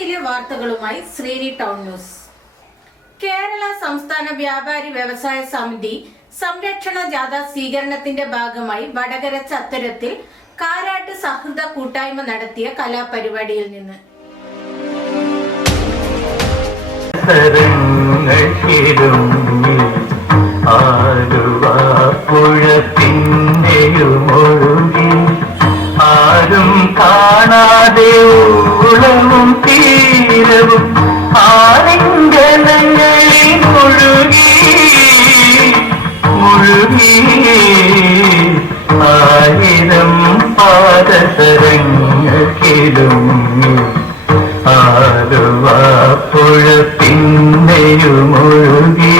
മാവേലിയിലെ വാർത്തകളുമായി Sreeni town news. Kerala സംസ്ഥാന വ്യാപാരി വ്യവസായ സമിതി സംരക്ഷണ ജാഥ സ്വീകരണത്തിന്റെ ഭാഗമായി വടകര ചത്തുരത്തിൽ കാരാട്ട് സഹൃദ കൂട്ടായ്മ നടത്തിയ കലാപരിപാടിയിൽ നിന്ന്. ആരും കാണാതെ കുളവും തീരവും ആലിംഗനങ്ങളിൽ മുഴുകി മുഴുകി ആയിരം പാദസരങ്ങൾക്കിടുങ്ങി ആലുവ പുഴ പിന്നെയും മുഴുകി